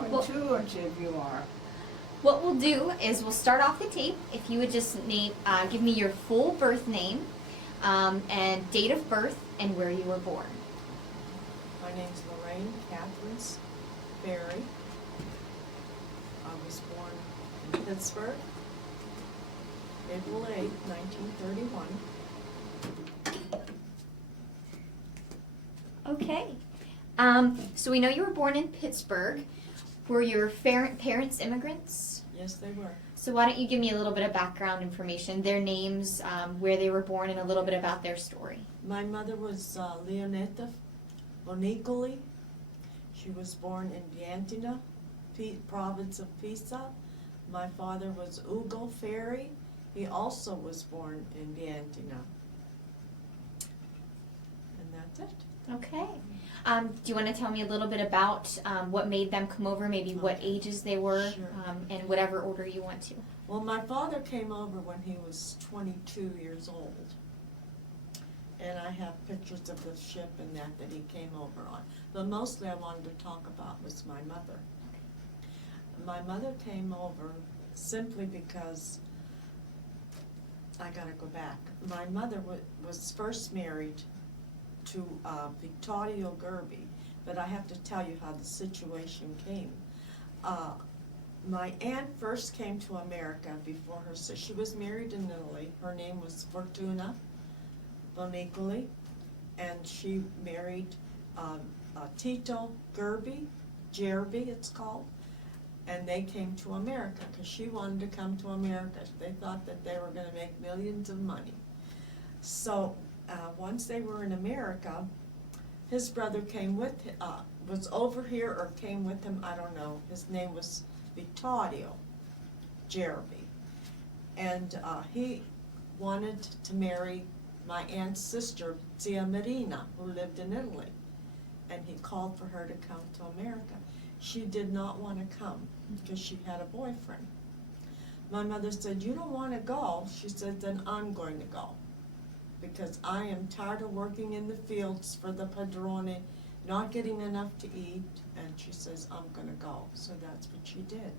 Well, intuitive you are. what we'll do is we'll start off the tape. If you would just give me your full birth name, and date of birth, and where you were born. My name's Lorraine Catherine's Ferri. I was born in Pittsburgh, April 8, 1931. Okay. So we know you were born in Pittsburgh. Were your parents immigrants? Yes, they were. So why don't you give me a little bit of background information, their names, where they were born, and a little bit about their story. My mother was Leonetta Bonicoli. She was born in Biantina, province of Pisa. My father was Ugo Ferri. He also was born in Biantina. And that's it. Okay. Do you want to tell me a little bit about what made them come over, maybe what ages they were, Sure. in whatever order you want to? Well, my father came over when he was 22 years old. And I have pictures of the ship and that he came over on. But mostly I wanted to talk about was my mother. My mother came over simply because, I gotta go back. My mother was first married to Vittorio Gerbi, but I have to tell you how the situation came. My aunt first came to America before her, so she was married in Italy. Her name was Fortuna Bonicoli, and she married Tito Gerbi it's called, and they came to America because she wanted to come to America. They thought that they were going to make millions of money. So once they were in America, his brother came with was over here or came with him, I don't know. His name was Vittorio Gerbi, and he wanted to marry my aunt's sister, Zia Marina, who lived in Italy, and he called for her to come to America. She did not want to come because she had a boyfriend. My mother said, "You don't want to go?" She said, "Then I'm going to go, because I am tired of working in the fields for the padrone, not getting enough to eat," and she says, "I'm going to go." So that's what she did.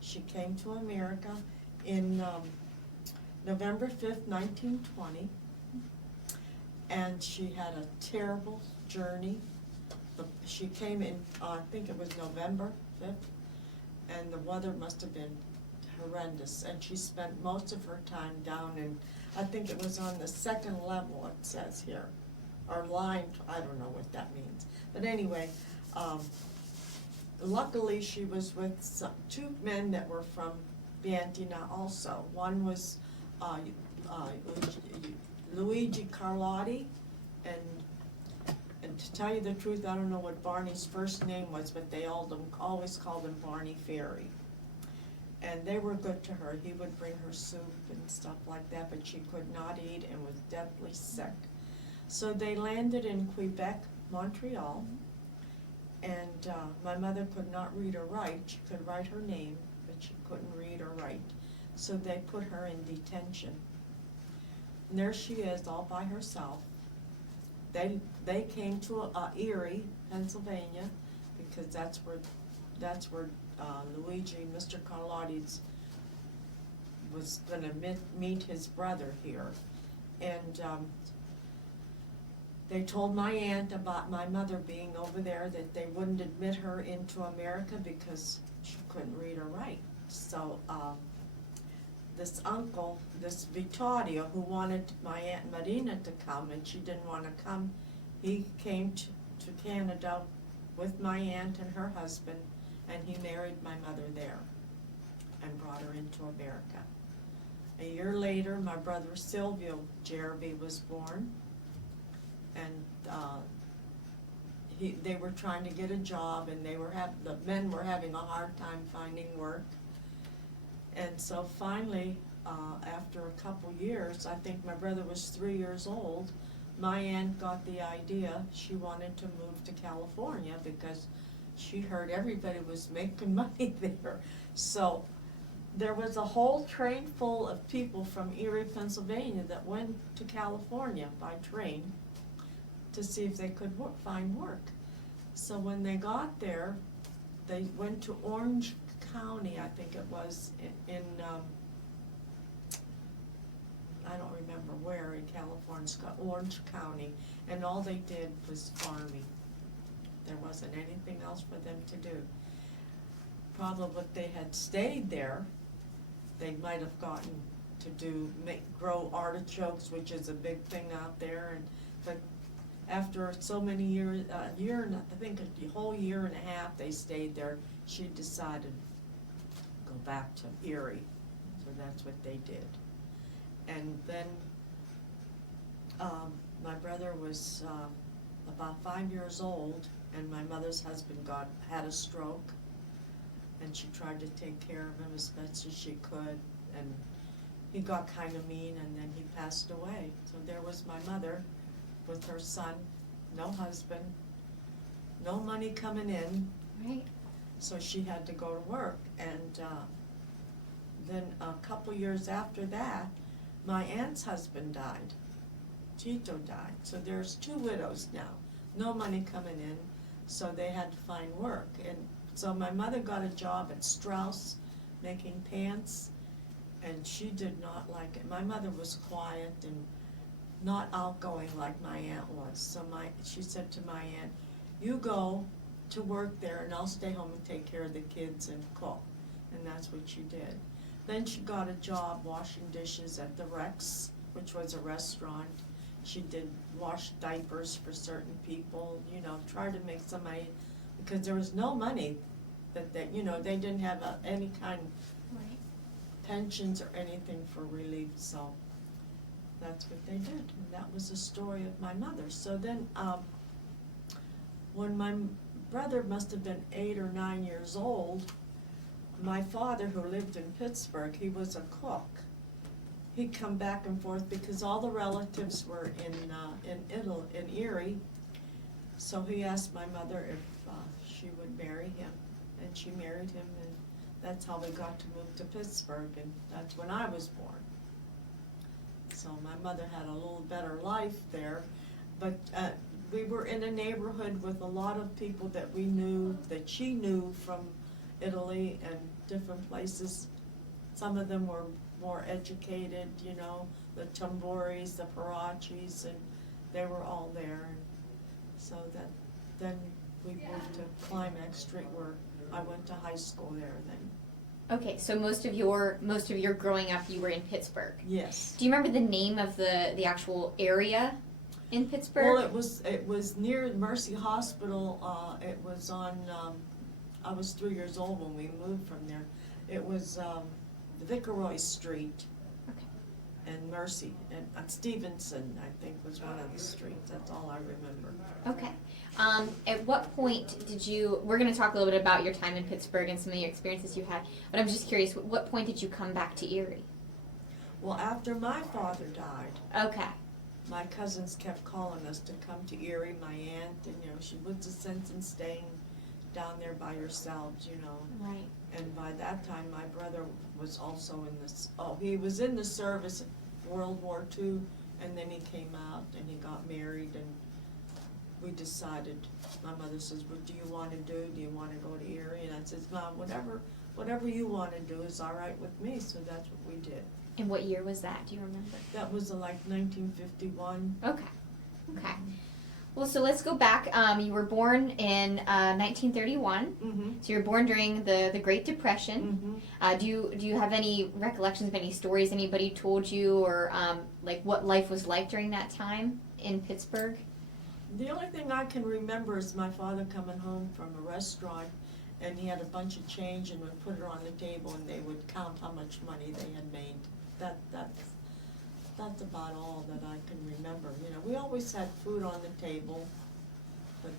She came to America in November 5th, 1920, and she had a terrible journey. She came in, I think it was November 5th, and the weather must have been horrendous, and she spent most of her time down in, I think it was on the second level, it says here, or line, I don't know what that means. But anyway, luckily she was with two men that were from Biantina also. One was Luigi Carlotti, and to tell you the truth, I don't know what Barney's first name was, but they always called him Barney Ferri. And they were good to her. He would bring her soup and stuff like that, but she could not eat and was deathly sick. So they landed in Quebec, Montreal, and my mother could not read or write. She could write her name, but she couldn't read or write. So they put her in detention. And there she is, all by herself. They came to Erie, Pennsylvania, because that's where Luigi, Mr. Carlotti's, was going to meet his brother here. And they told my aunt about my mother being over there, that they wouldn't admit her into America because she couldn't read or write. So this uncle, this Vittorio, who wanted my Aunt Marina to come, and she didn't want to come, he came to Canada with my aunt and her husband, and he married my mother there and brought her into America. A year later, my brother Silvio Gerbi was born, and they were trying to get a job, and the men were having a hard time finding work. And so finally, after a couple years, I think my brother was 3 years old, my aunt got the idea she wanted to move to California because she heard everybody was making money there. So there was a whole train full of people from Erie, Pennsylvania that went to California by train to see if they could find work. So when they got there, they went to Orange County, I think it was, in I don't remember where in California, it's got Orange County, and all they did was farming. There wasn't anything else for them to do. Probably if they had stayed there, they might have gotten to grow artichokes, which is a big thing out there, but after so many years, I think a whole year and a half they stayed there, she decided to go back to Erie, so that's what they did. And then my brother was about 5 years old, and my mother's husband had a stroke, and she tried to take care of him as best as she could, and he got kind of mean, and then he passed away. So there was my mother with her son, no husband, no money coming in. Right. So she had to go to work, and then a couple years after that, my aunt's husband died. Tito died. So there's 2 widows now, no money coming in, so they had to find work. And so my mother got a job at Strauss making pants, and she did not like it. My mother was quiet and not outgoing like my aunt was. So she said to my aunt, "You go to work there and I'll stay home and take care of the kids and cook." And that's what she did. Then she got a job washing dishes at the Rex, which was a restaurant. She did wash diapers for certain people, tried to make some money, because there was no money that they didn't have any kind of Right. pensions or anything for relief, so that's what they did. And that was the story of my mother. So then, when my brother must have been 8 or 9 years old, my father, who lived in Pittsburgh, he was a cook. He'd come back and forth because all the relatives were in Erie. So he asked my mother if she would marry him, and she married him, and that's how we got to move to Pittsburgh, and that's when I was born. So my mother had a little better life there, but we were in a neighborhood with a lot of people that we knew, that she knew from Italy and different places. Some of them were more educated, the Tamboris, the Parachis, and they were all there. And so then we moved to Climax Street, where I went to high school there then. Okay, so most of your growing up, you were in Pittsburgh. Yes. Do you remember the name of the actual area in Pittsburgh? Well, it was near Mercy Hospital. It was on. I was 3 years old when we moved from there. It was Viceroy Street. Okay. And Mercy, and Stevenson, I think, was one of the streets. That's all I remember. Okay. At what point we're going to talk a little bit about your time in Pittsburgh and some of your experiences you had, but I'm just curious, at what point did you come back to Erie? Well, after my father died, Okay. my cousins kept calling us to come to Erie, my aunt, and, she what's the sense in staying down there by yourselves, Right. And by that time, my brother was also he was in the service in World War II, and then he came out and he got married, and we decided, my mother says, "What do you want to do? Do you want to go to Erie?" And I says, "Mom, whatever you want to do is all right with me." So that's what we did. And what year was that? Do you remember? That was like 1951. Okay. Okay. Well, so let's go back. You were born in 1931. Mm-hmm. So you were born during the Great Depression. Mm-hmm. Do you have any recollections of any stories anybody told you, or like what life was like during that time in Pittsburgh? The only thing I can remember is my father coming home from a restaurant, and he had a bunch of change and would put it on the table, and they would count how much money they had made. That's about all that I can remember. We always had food on the table, but,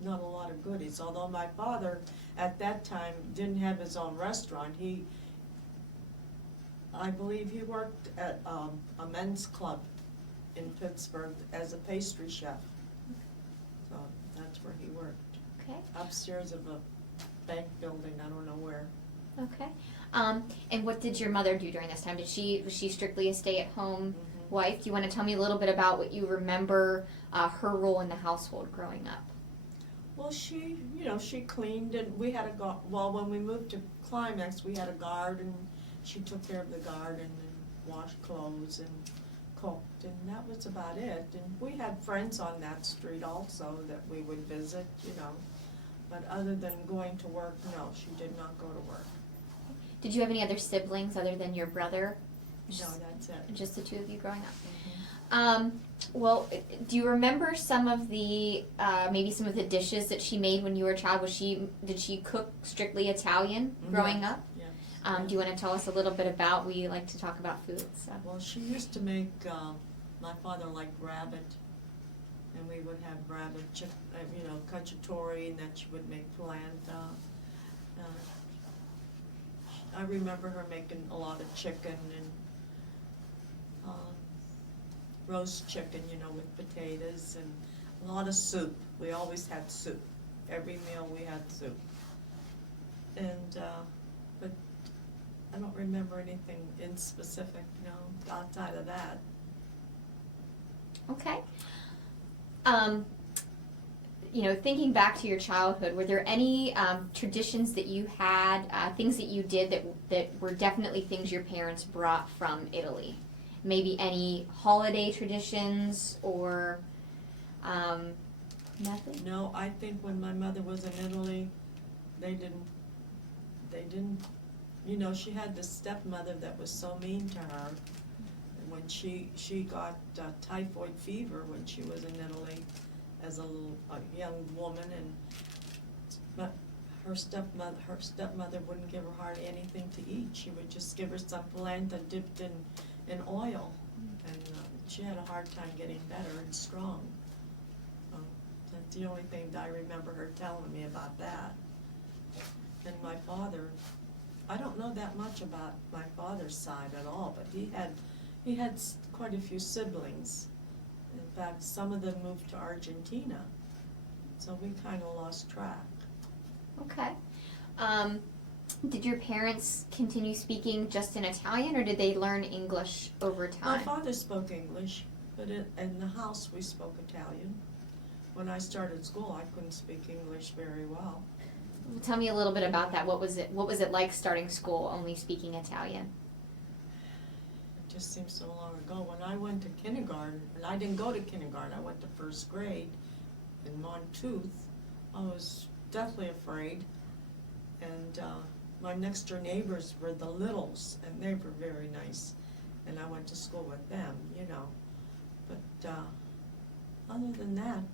not a lot of goodies. Although my father, at that time, didn't have his own restaurant. I believe he worked at a men's club in Pittsburgh as a pastry chef. So that's where he worked. Okay. Upstairs of a bank building, I don't know where. Okay. And what did your mother do during this time? Was she strictly a stay-at-home wife? Do you want to tell me a little bit about what you remember her role in the household growing up? Well, she cleaned, and we had well, when we moved to Climax, we had a garden. She took care of the garden and washed clothes and cooked, and that was about it. And we had friends on that street also that we would visit, But other than going to work, no, she did not go to work. Did you have any other siblings other than your brother? No, that's it. Just the two of you growing up? Mm-hmm. Well, do you remember some of the, maybe some of the dishes that she made when you were a child? Did she cook strictly Italian growing up? Yes. Do you want to tell us a little bit about, we like to talk about food, so. Well, she used to make, my father liked rabbit, and we would have rabbit, cacciatore, and then she would make polenta. I remember her making a lot of chicken and roast chicken, with potatoes, and a lot of soup. We always had soup. Every meal we had soup. And, but I don't remember anything in specific, outside of that. Okay. Thinking back to your childhood, were there any traditions that you had, things that you did that were definitely things your parents brought from Italy? Maybe any holiday traditions or nothing? No, I think when my mother was in Italy, they didn't, she had this stepmother that was so mean to her. And when she got typhoid fever when she was in Italy as a young woman, but her stepmother wouldn't give her hardly anything to eat. She would just give her some polenta dipped in oil, and she had a hard time getting better and strong. That's the only thing that I remember her telling me about that. And my father, I don't know that much about my father's side at all, but he had quite a few siblings. In fact, some of them moved to Argentina, so we kind of lost track. Okay. Did your parents continue speaking just in Italian, or did they learn English over time? My father spoke English, but in the house we spoke Italian. When I started school, I couldn't speak English very well. Well, tell me a little bit about that. What was it like starting school only speaking Italian? It just seems so long ago. When I went to kindergarten, and I didn't go to kindergarten, I went to first grade in Montooth, I was deathly afraid. And my next door neighbors were the Littles, and they were very nice. And I went to school with them, But other than that,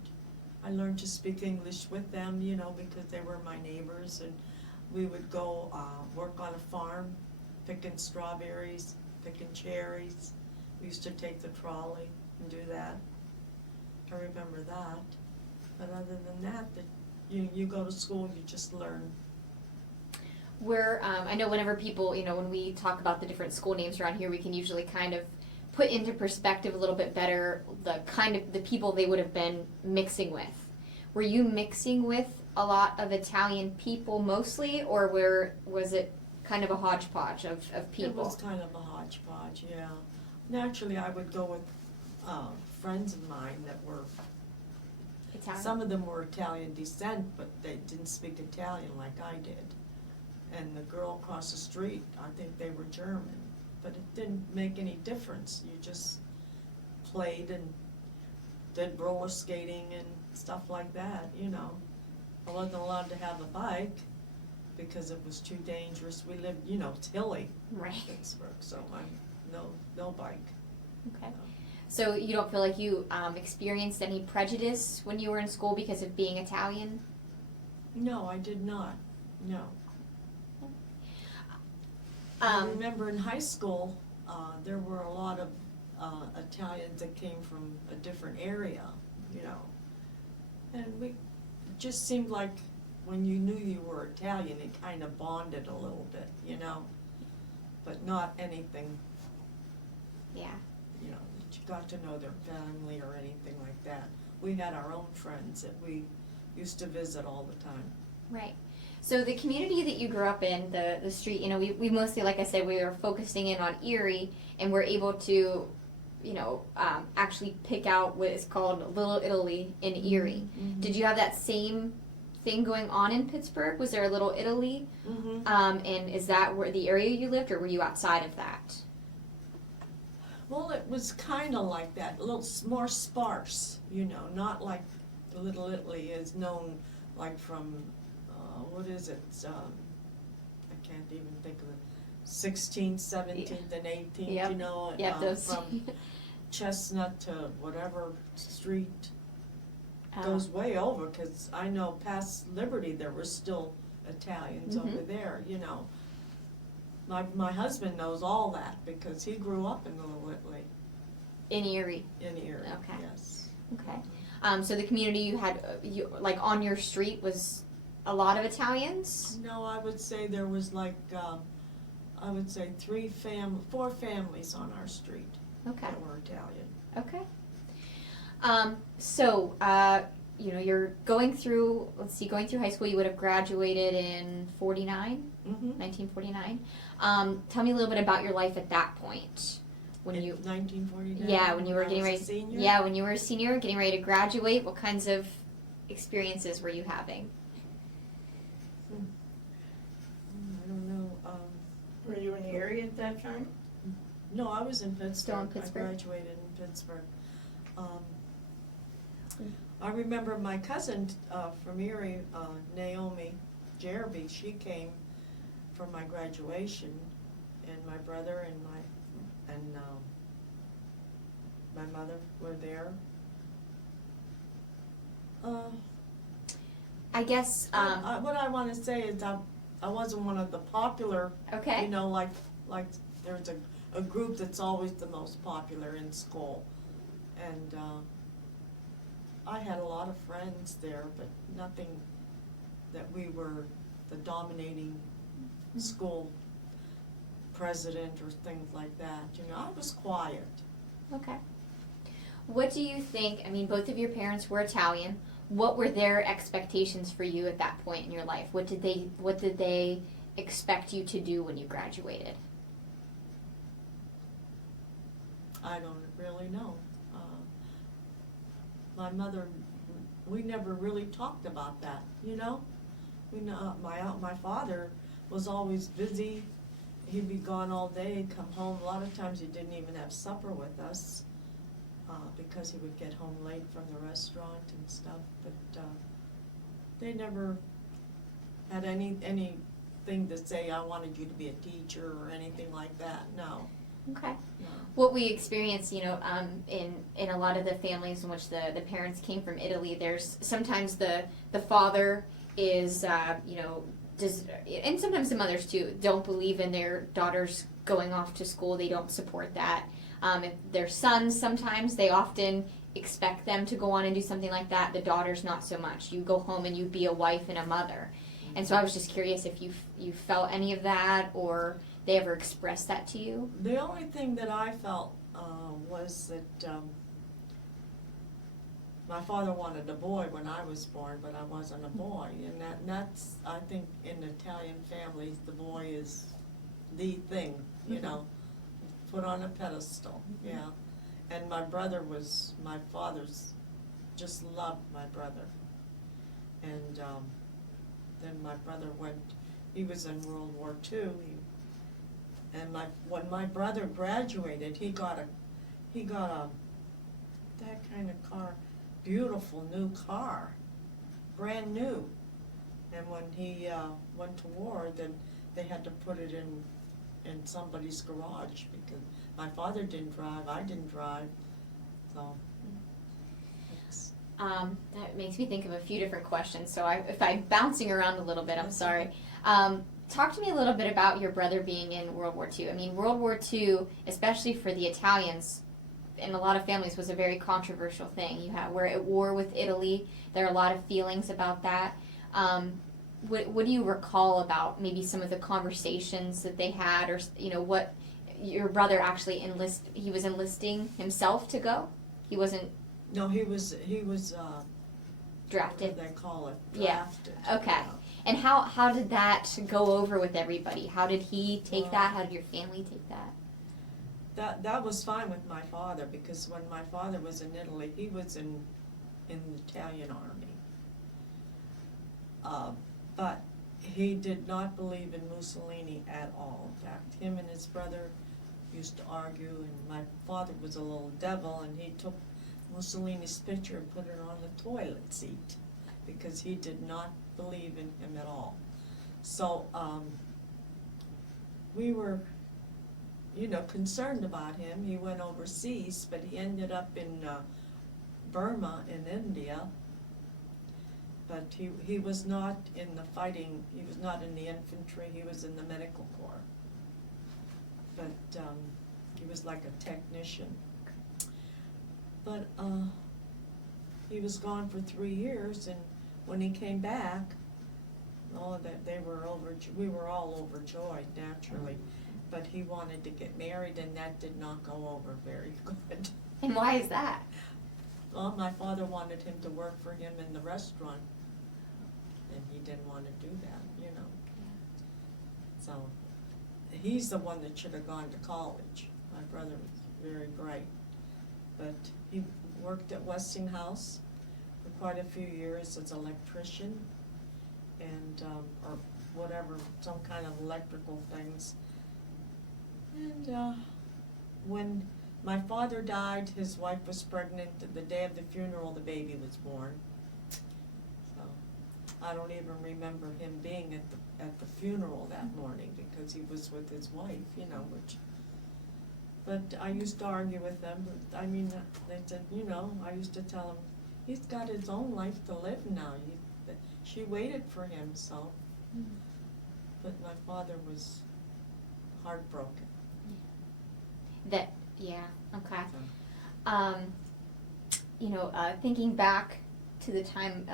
I learned to speak English with them, because they were my neighbors. And we would go work on a farm, picking strawberries, picking cherries. We used to take the trolley and do that. I remember that. But other than that, you go to school, you just learn. I know whenever people, when we talk about the different school names around here, we can usually kind of put into perspective a little bit better the people they would have been mixing with. Were you mixing with a lot of Italian people mostly, or was it kind of a hodgepodge of people? It was kind of a hodgepodge, yeah. Naturally, I would go with friends of mine that were Italian? Some of them were Italian descent, but they didn't speak Italian like I did. And the girl across the street, I think they were German. But it didn't make any difference. You just played and did roller skating and stuff like that, I wasn't allowed to have a bike because it was too dangerous. We lived, it's hilly. Right. Pittsburgh, so no bike. Okay. So you don't feel like you experienced any prejudice when you were in school because of being Italian? No, I did not. No. I remember in high school, there were a lot of Italians that came from a different area, and it just seemed like when you knew you were Italian, it kind of bonded a little bit, but not anything. Yeah. That you got to know their family or anything like that. We had our own friends that we used to visit all the time. Right. So the community that you grew up in, the street, we mostly, like I said, we were focusing in on Erie, and we're able to, actually pick out what is called Little Italy in Erie. Mm-hmm. Did you have that same thing going on in Pittsburgh? Was there a Little Italy? Mm-hmm. And is that where the area you lived, or were you outside of that? Well, it was kind of like that, a little more sparse, you know, not like Little Italy is known, like from, what is it? I can't even think of it. 16th, 17th, and 18th, Yep. you know, Yep, those. from Chestnut to whatever street. Oh. Goes way over, because I know past Liberty there were still Italians Mhm. over there, you know. My husband knows all that because he grew up in Little Italy, In Erie. in Erie, Okay. yes. Okay. So the community you had, like on your street, was a lot of Italians? No, I would say there was like, I would say 4 families on our street Okay. that were Italian. Okay. So, you're going through high school. You would have graduated in 49, Mm-hmm. 1949. Tell me a little bit about your life at that point. When In you, 1949. yeah, when you were I getting was a ready, senior? yeah, when you were a senior, getting ready to graduate, what kinds of experiences were you having? I don't know. Were you in the area at that time? No, I was in Pittsburgh. Still in Pittsburgh? I graduated in Pittsburgh. I remember my cousin from Erie, Naomi Jerby, she came for my graduation, and my brother and my mother were there. I guess. What I want to say is I wasn't one of the popular, Okay. you know, like there's a group that's always the most popular in school. And I had a lot of friends there, but nothing that we were the dominating school president or things like that. You know, I was quiet. Okay. What do you think? I mean, both of your parents were Italian. What were their expectations for you at that point in your life? What did they expect you to do when you graduated? I don't really know. My mother, we never really talked about that, you know? We know, my father was always busy. He'd be gone all day, come home. A lot of times he didn't even have supper with us because he would get home late from the restaurant and stuff. But they never had anything to say, I wanted you to be a teacher or anything like that, no. Okay. No. What we experience, in a lot of the families in which the parents came from Italy, there's sometimes the father is, and sometimes the mothers too, don't believe in their daughters going off to school. They don't support that. If their sons, sometimes they often expect them to go on and do something like that. The daughters, not so much. You go home and you be a wife and a mother. And so I was just curious if you felt any of that, or they ever expressed that to you? The only thing that I felt was that my father wanted a boy when I was born, but I wasn't a boy. And that's, I think, in Italian families, the boy is the thing, you know, put on a pedestal, yeah. And my father's, just loved my brother. And then my brother he was in World War II. And when my brother graduated, he got that kind of car, beautiful new car, brand new. And when he went to war, then they had to put it in somebody's garage because my father didn't drive, I didn't drive, so. That makes me think of a few different questions. So if I'm bouncing around a little bit, I'm That's sorry. okay. Talk to me a little bit about your brother being in World War II. I mean, World War II, especially for the Italians, in a lot of families, was a very controversial thing. We're at war with Italy. There are a lot of feelings about that. What do you recall about maybe some of the conversations that they had, or what your brother actually he was enlisting himself to go? He wasn't. No, he was Drafted. What do they call it? Yeah. Drafted. Okay. Yeah. And how did that go over with everybody? How did he take that? How did your family take that? That was fine with my father, because when my father was in Italy, he was in the Italian army. But he did not believe in Mussolini at all. In fact, him and his brother used to argue, and my father was a little devil, and he took Mussolini's picture and put it on the toilet seat because he did not believe in him at all. So we were, concerned about him. He went overseas, but he ended up in Burma in India. But he was not in the fighting, he was not in the infantry, he was in the medical corps. But he was like a technician. But he was gone for 3 years, and when he came back, we were all overjoyed, naturally. But he wanted to get married, and that did not go over very good. And why is that? Well, my father wanted him to work for him in the restaurant, and he didn't want to do that, So, he's the one that should have gone to college. My brother was very bright. But he worked at Westinghouse for quite a few years as an electrician and, or whatever, some kind of electrical things. And when my father died, his wife was pregnant. The day of the funeral, the baby was born. So I don't even remember him being at the funeral that morning because he was with his wife, which. But I used to argue with them. But I mean, they said, I used to tell him, he's got his own life to live now. She waited for him, so. But my father was heartbroken. Okay. Thinking back to the time,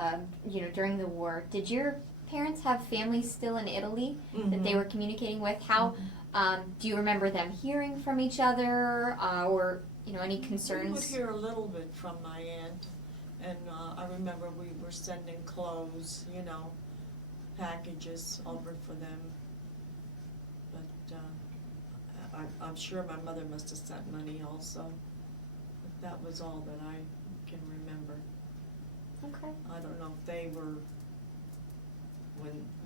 during the war, did your parents have family still in Italy that they were communicating with? How, do you remember them hearing from each other, or, any concerns? We would hear a little bit from my aunt, and I remember we were sending clothes, packages over for them. But I'm sure my mother must have sent money also. But that was all that I can remember. Okay. I don't know if they were,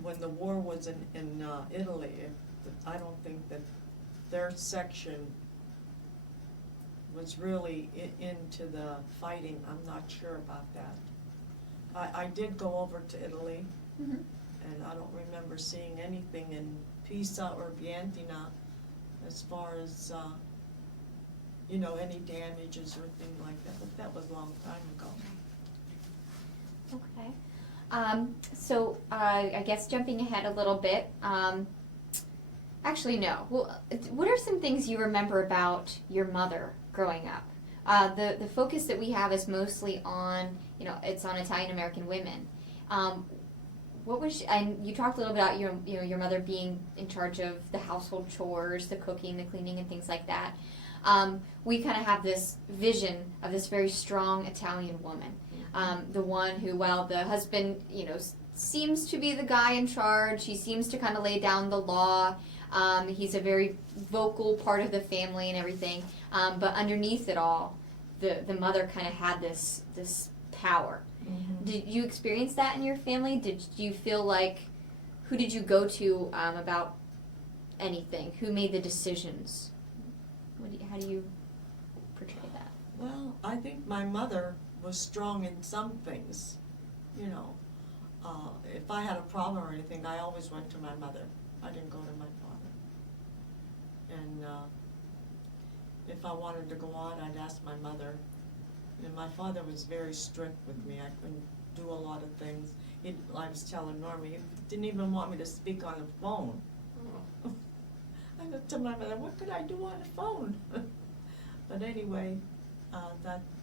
when the war was in Italy, I don't think that their section was really into the fighting. I'm not sure about that. I did go over to Italy, and I don't remember seeing anything in Pisa or Vientina as far as, any damages or thing like that, but that was a long time ago. Okay. So I guess jumping ahead a little bit, actually no. Well, what are some things you remember about your mother growing up? The focus that we have is mostly on, it's on Italian American women. What was and you talked a little bit about your mother being in charge of the household chores, the cooking, the cleaning, and things like that. We kind of have this vision of this very strong Italian woman, the one who, while the husband, seems to be the guy in charge, he seems to kind of lay down the law. He's a very vocal part of the family and everything, but underneath it all, the mother kind of had this power. Did you experience that in your family? Did you feel like, who did you go to about anything? Who made the decisions? How do you portray that? Well, I think my mother was strong in some things. If I had a problem or anything, I always went to my mother. I didn't go to my father. And if I wanted to go out, I'd ask my mother. And my father was very strict with me. I couldn't do a lot of things. I was telling Norma, he didn't even want me to speak on the phone. I looked to my mother, what could I do on the phone? But anyway,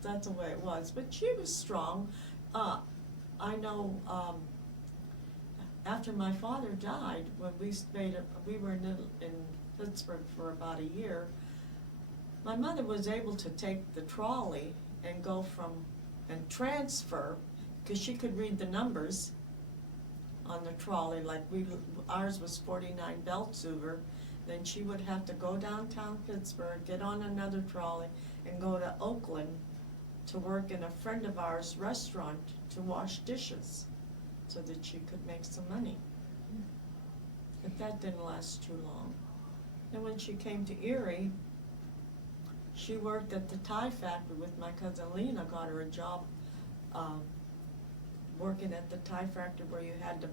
that's the way it was. But she was strong. I know after my father died, when we were in Pittsburgh for about a year, my mother was able to take the trolley and go and transfer, because she could read the numbers on the trolley, like ours was 49 Beltsuver, then she would have to go downtown Pittsburgh, get on another trolley, and go to Oakland to work in a friend of ours' restaurant to wash dishes. so that she could make some money. But that didn't last too long. And when she came to Erie, she worked at the tie factory with my cousin Lena, got her a job working at the tie factory where you had to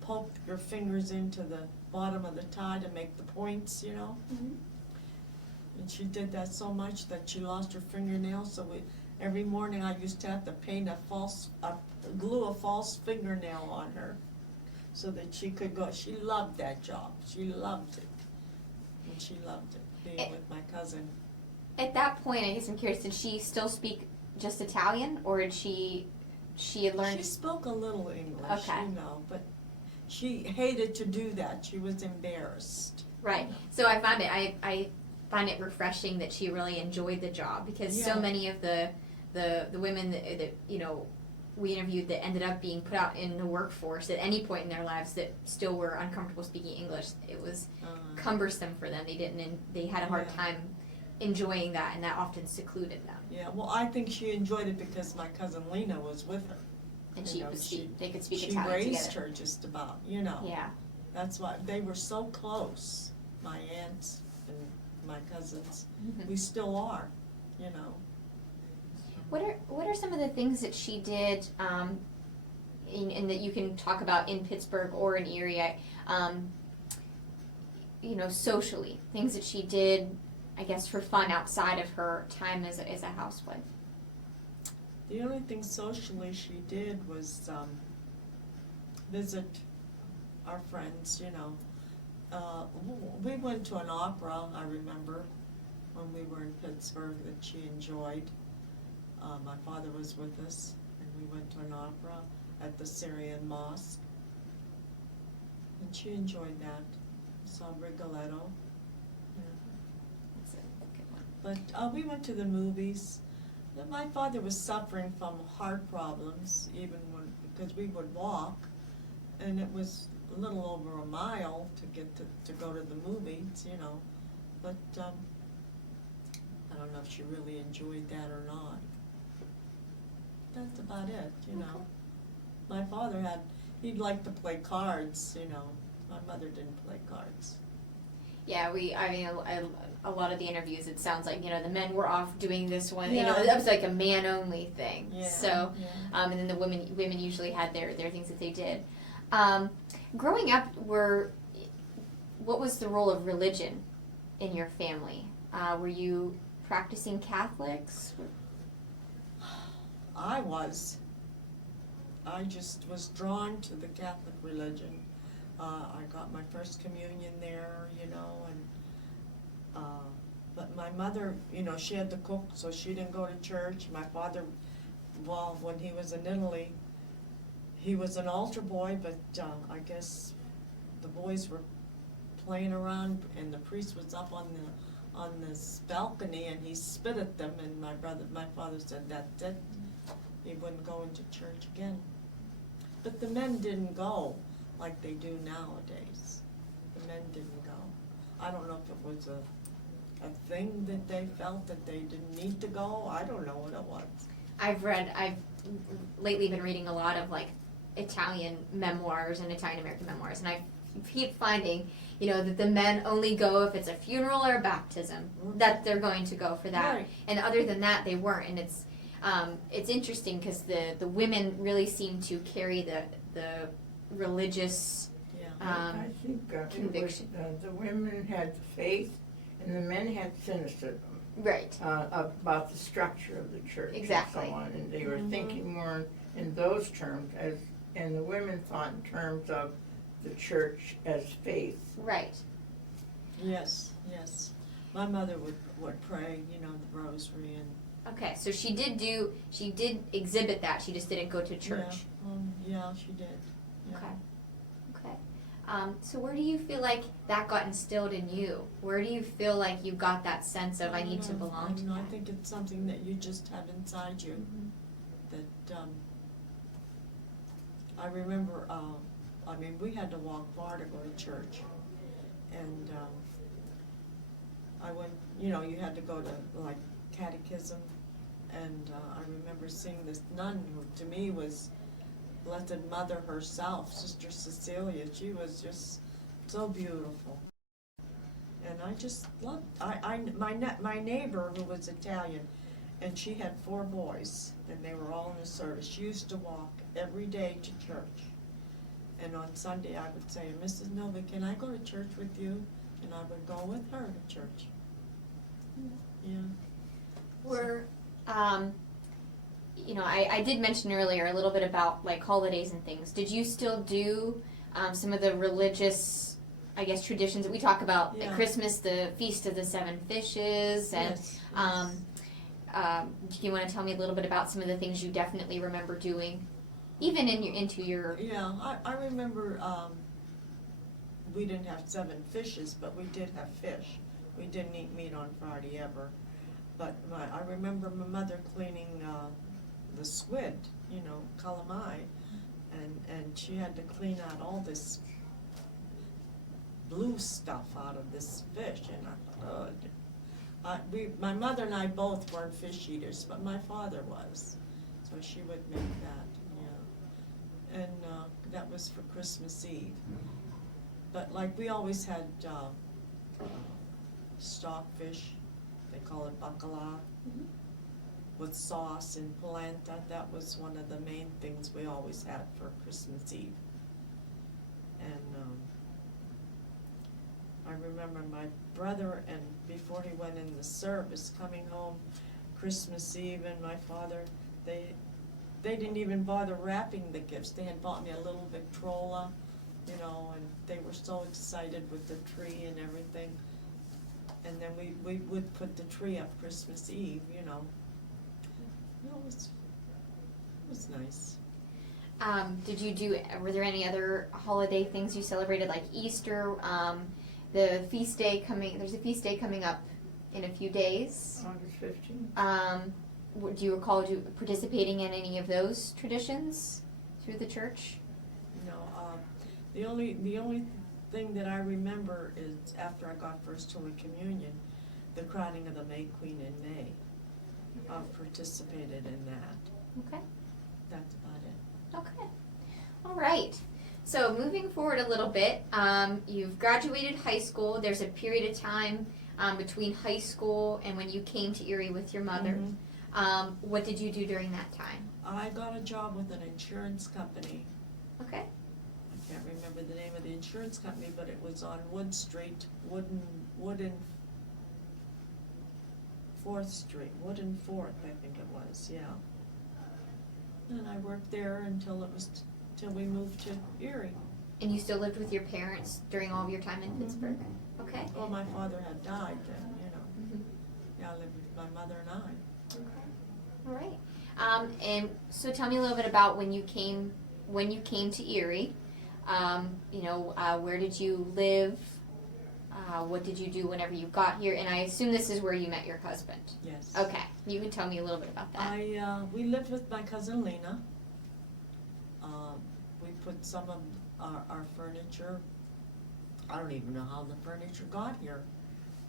poke your fingers into the bottom of the tie to make the points, you know? Mhm. And she did that so much that she lost her fingernail, so every morning I used to have to paint glue a false fingernail on her so that she could go. She loved that job. She loved it. And she loved it, being with my cousin. At that point, I guess I'm curious, did she still speak just Italian, or did she had learned? She spoke a little English, Okay. you know, but she hated to do that. She was embarrassed. Right. So I found it. I find it refreshing that she really enjoyed the job, because so Yeah. many of the women that you know we interviewed that ended up being put out in the workforce at any point in their lives that still were uncomfortable speaking English. It was cumbersome for them. They had a hard Yeah. time enjoying that, and that often secluded them. Yeah, well, I think she enjoyed it because my cousin Lena was with her. And You she know, would speak. They could speak She Italian raised together. her just about, you know. Yeah. That's why, they were so close, my aunts and my cousins. Mhm. We still are, you know. What are some of the things that she did, in that you can talk about in Pittsburgh or in Erie, you know, socially, things that she did, I guess, for fun outside of her time as a housewife? The only thing socially she did was visit our friends, you know. We went to an opera, I remember, when we were in Pittsburgh, that she enjoyed. My father was with us, and we went to an opera at the Syrian Mosque. And she enjoyed that. Saw Rigoletto. That's a good one. But we went to the movies. My father was suffering from heart problems, because we would walk, and it was a little over a mile to get to go to the movies, you know. But I don't know if she really enjoyed that or not. That's about it, you know. Okay. My father he'd like to play cards, you know. My mother didn't play cards. Yeah, a lot of the interviews, it sounds like, you know, the men were off doing this one, you know, Yeah. that was like a man-only thing. Yeah, So, yeah. and then the women usually had their things that they did. Growing up, what was the role of religion in your family? Were you practicing Catholics? I just was drawn to the Catholic religion. I got my first communion there, you know, and but my mother, you know, she had to cook, so she didn't go to church. My father, well, when he was in Italy, he was an altar boy, but I guess the boys were playing around, and the priest was up on this balcony, and he spit at them, and my father said that's it. He wouldn't go into church again. But the men didn't go like they do nowadays. The men didn't go. I don't know if it was a thing that they felt that they didn't need to go. I don't know what it was. I've lately been reading a lot of like Italian memoirs and Italian American memoirs, and I keep finding, you know, that the men only go if it's a funeral or a baptism, that they're going to go for that. Right. And other than that, they weren't. And it's interesting because the women really seem to carry the religious Yeah. I think conviction. the women had the faith and the men had cynicism right. about the structure of the church Exactly. and so on. And they were Mhm. thinking more in those terms, and the women thought in terms of the church as faith. Right. Yes, yes. My mother would pray, you know, the rosary and. Okay, so she did exhibit that. She just didn't go to church. Yeah, she did. Yeah. Okay. Okay. So where do you feel like that got instilled in you? Where do you feel like you got that sense of I need to belong to I that? think it's something that you just have inside you. Mhm. That I remember. We had to walk far to go to church, and I went. You know, you had to go to like catechism, and I remember seeing this nun who to me was Blessed Mother herself, Sister Cecilia. She was just so beautiful. And I just loved, my neighbor who was Italian, and she had 4 boys, and they were all in the service. She used to walk every day to church. And on Sunday I would say, Mrs. Nova, can I go to church with you? And I would go with her to church. Yeah. We're, you know, I did mention earlier a little bit about like holidays and things. Did you still do some of the religious, I guess, traditions that we talk about? Yeah. At Christmas, the Feast of the Seven Fishes, and do you want to tell me a little bit about some of the things you definitely remember doing, even into your? Yeah, I remember we didn't have 7 fishes, but we did have fish. We didn't eat meat on Friday ever. But I remember my mother cleaning the squid, you know, calamai, and she had to clean out all this blue stuff out of this fish, and I thought, my mother and I both weren't fish eaters, but my father was, so she would make that, yeah. And that was for Christmas Eve. But like we always had stockfish, they call it bacala, with sauce and polenta. That was one of the main things we always had for Christmas Eve. And I remember my brother, and before he went in the service, coming home Christmas Eve, and my father, they didn't even bother wrapping the gifts. They had bought me a little Victrola, you know, and they were so excited with the tree and everything. And then we would put the tree up Christmas Eve, you know. You know, it was nice. Were there any other holiday things you celebrated, like Easter? The feast day there's a feast day coming up in a few days. August 15th. Do you recall participating in any of those traditions through the church? No, the only thing that I remember is after I got First Holy Communion, the crowning of the May Queen in May. I've participated in that. Okay. That's about it. Okay. All right. So moving forward a little bit, you've graduated high school. There's a period of time between high school and when you came to Erie with your mother. Mhm. What did you do during that time? I got a job with an insurance company. Okay. I can't remember the name of the insurance company, but it was on Wood Street, Wooden 4th Street, Wooden 4th, I think it was, yeah. And I worked there until we moved to Erie. And you still lived with your parents during all of your time in Pittsburgh? Okay. Well, my father had died then, you know. Mm-hmm. Yeah, I lived with my mother and I. Okay. All right. And so tell me a little bit about when you came to Erie. Where did you live? What did you do whenever you got here? And I assume this is where you met your husband. Yes. Okay. You can tell me a little bit about that. We lived with my cousin Lena. We put some of our furniture, I don't even know how the furniture got here.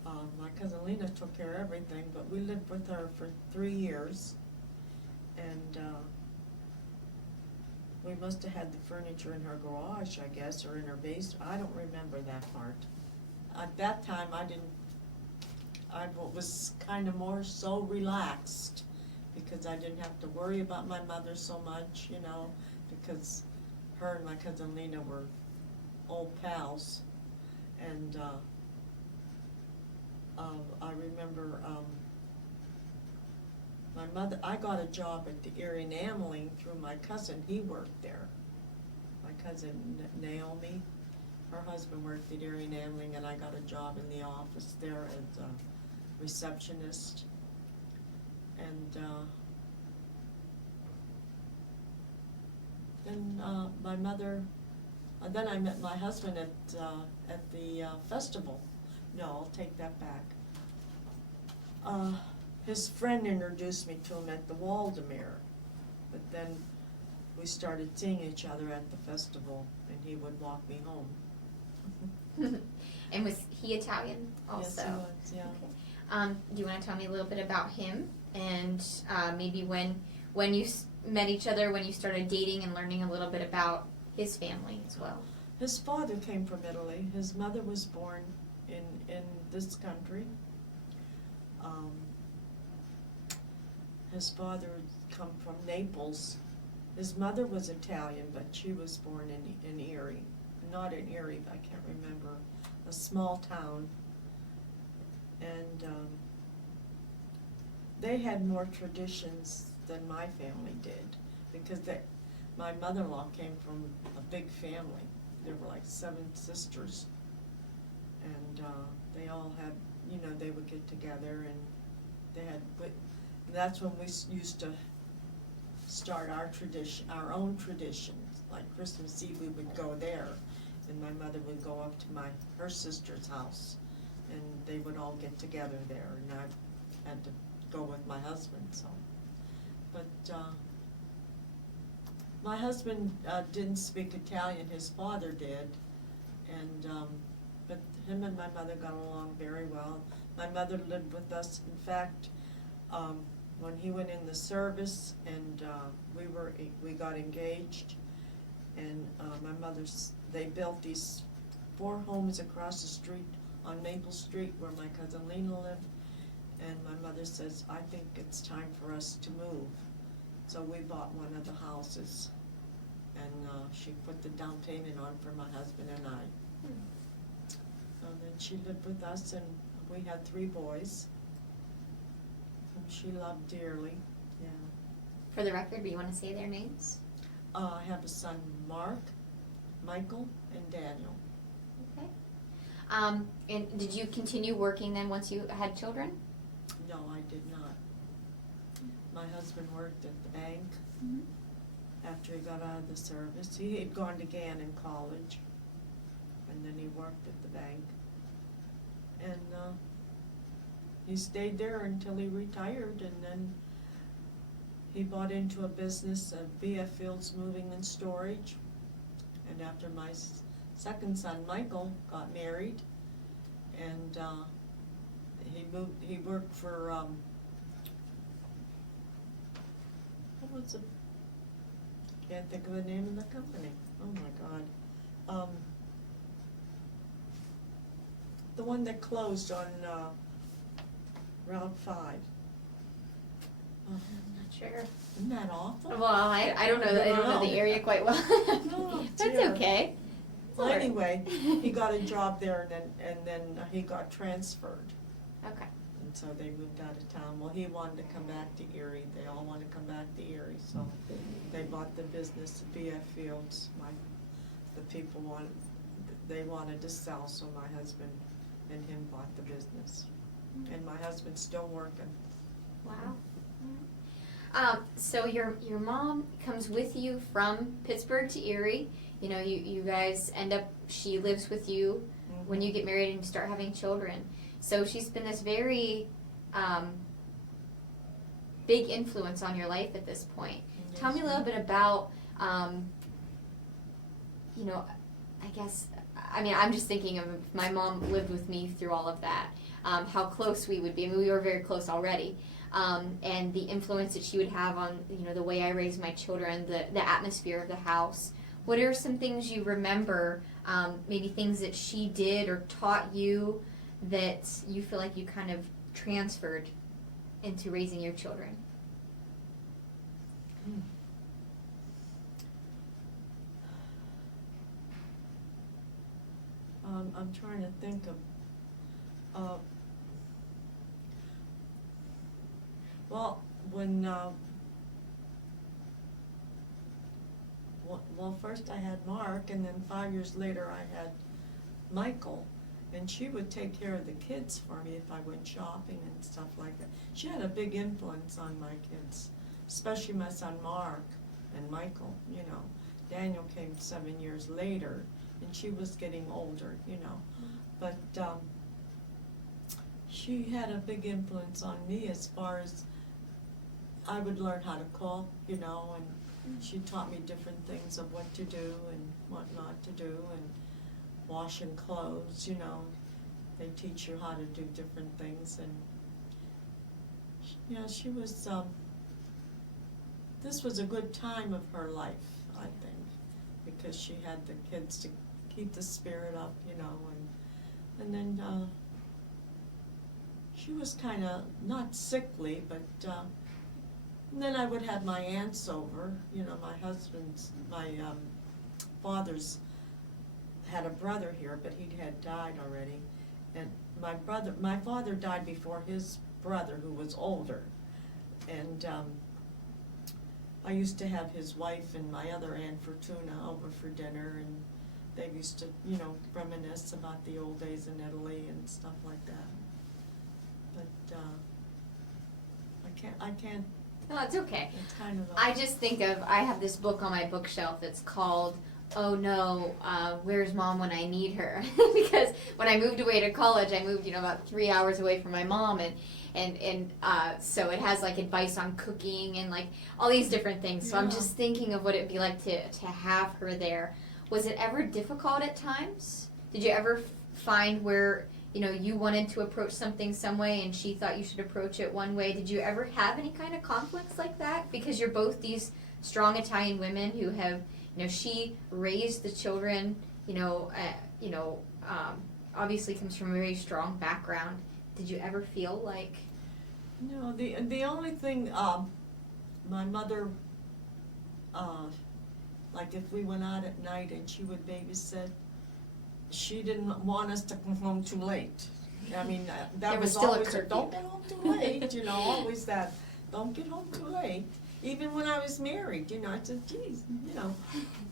My cousin Lena took care of everything, but we lived with her for 3 years. And we must have had the furniture in her garage, I guess, or in her basement. I don't remember that part. At that time, I was kind of more so relaxed because I didn't have to worry about my mother so much, you know, because her and my cousin Lena were old pals. And I remember my mother, I got a job at the Erie Enameling through my cousin. He worked there. My cousin Naomi, her husband worked at Erie Enameling, and I got a job in the office there as a receptionist. And then my mother, then I met my husband at the festival. No, I'll take that back. His friend introduced me to him at the Waldemere, but then we started seeing each other at the festival, and he would walk me home. And was he Italian also? Yes, he was, yeah. Okay. Do you want to tell me a little bit about him and maybe when you met each other, when you started dating and learning a little bit about his family as well? His father came from Italy. His mother was born in this country. His father come from Naples. His mother was Italian, but she was born in Erie. Not in Erie, I can't remember. A small town. And they had more traditions than my family did, because my mother-in-law came from a big family. There were like 7 sisters, and they all had, they would get together, and they had, that's when we used to start our own traditions. Like Christmas Eve, we would go there, and my mother would go up to her sister's house, and they would all get together there, and I had to go with my husband, so. But my husband didn't speak Italian, his father did, and but him and my mother got along very well. My mother lived with us. In fact, when he went in the service, and we got engaged, and they built these 4 homes across the street on Maple Street where my cousin Lena lived, and my mother says, I think it's time for us to move. So we bought one of the houses, and she put the down payment on for my husband and I. And then she lived with us, and we had 3 boys, whom she loved dearly, yeah. For the record, do you want to say their names? I have a son, Mark, Michael, and Daniel. Okay. And did you continue working then once you had children? No, I did not. My husband worked at the bank after he got out of the service. He had gone to Gannon College, and then he worked at the bank. And he stayed there until he retired, and then he bought into a business of BF Fields Moving and Storage. And after my second son, Michael, got married, and he worked for, what was it? Can't think of the name of the company. Oh my God. The one that closed on Route 5. I'm not sure. Isn't that awful? Well, I don't know. I don't know the area quite well. Oh, That's dear. okay. Well, anyway, he got a job there, and then he got transferred. Okay. And so they moved out of town. Well, he wanted to come back to Erie. They all wanted to come back to Erie, so they bought the business of BF Fields. The people wanted to sell, so my husband and him bought the business. And my husband's still working. Wow. So your mom comes with you from Pittsburgh to Erie. You guys end up, she lives with you when you get married and start having children. So she's been this very big influence on your life at this point. Yes. Tell me a little bit about, I'm just thinking of if my mom lived with me through all of that, how close we would be. I mean, we were very close already. And the influence that she would have on, the way I raised my children, the atmosphere of the house. What are some things you remember, maybe things that she did or taught you that you feel like you kind of transferred into raising your children? I'm trying to think of, well, first I had Mark, and then 5 years later I had Michael, and she would take care of the kids for me if I went shopping and stuff like that. She had a big influence on my kids, especially my son Mark and Michael, Daniel came 7 years later, and she was getting older, But she had a big influence on me as far as I would learn how to cook, and she taught me different things of what to do and what not to do, and washing clothes, they teach you how to do different things, and yeah, she was this was a good time of her life, I think, because she had the kids to keep the spirit up, you know, and then she was kind of not sickly, but and then I would have my aunts over, you know, my father's had a brother here, but he had died already, and my father died before his brother, who was older, and I used to have his wife and my other Aunt Fortuna over for dinner, and they used to, you know, reminisce about the old days in Italy and stuff like that. But I can't. No, it's okay. It's kind of. I just think of, I have this book on my bookshelf. It's called "Oh No, Where's Mom When I Need Her?" Because when I moved away to college, I moved, you know, about 3 hours away from my mom, and so it has like advice on cooking and like all these different things. So I'm Yeah. just thinking of what it'd be like to have her there. Was it ever difficult at times? Did you ever find where, you know, you wanted to approach something some way and she thought you should approach it one way? Did you ever have any kind of conflicts like that? Because you're both these strong Italian women who have, you know, she raised the children, obviously comes from a very strong background. Did you ever feel like? No, the only thing, my mother, like if we went out at night and she would babysit, she didn't want us to come home too late. I mean, There that was was still a always, curfew. don't get home too late, you know, always that, don't get home too late. Even when I was married, you know, I said, geez, you know,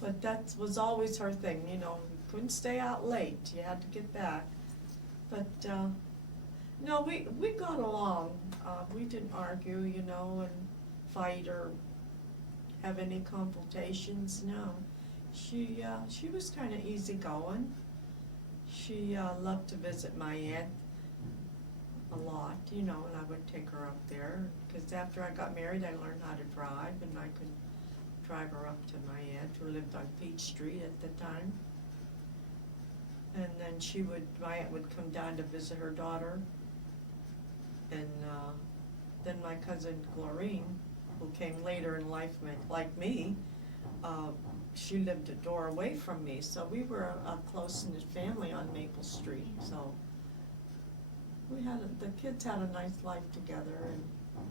but that was always her thing, you know, you couldn't stay out late, you had to get back. But, no, we got along, we didn't argue, you know, and fight or have any confrontations, no. She was kinda easygoing. She, loved to visit my aunt a lot, you know, and I would take her up there, because after I got married, I learned how to drive, and I could drive her up to my aunt, who lived on Peach Street at the time. And then my aunt would come down to visit her daughter, and, then my cousin Lorraine, who came later in life, like me, she lived a door away from me, so we were a close-knit family on Maple Street, so the kids had a nice life together and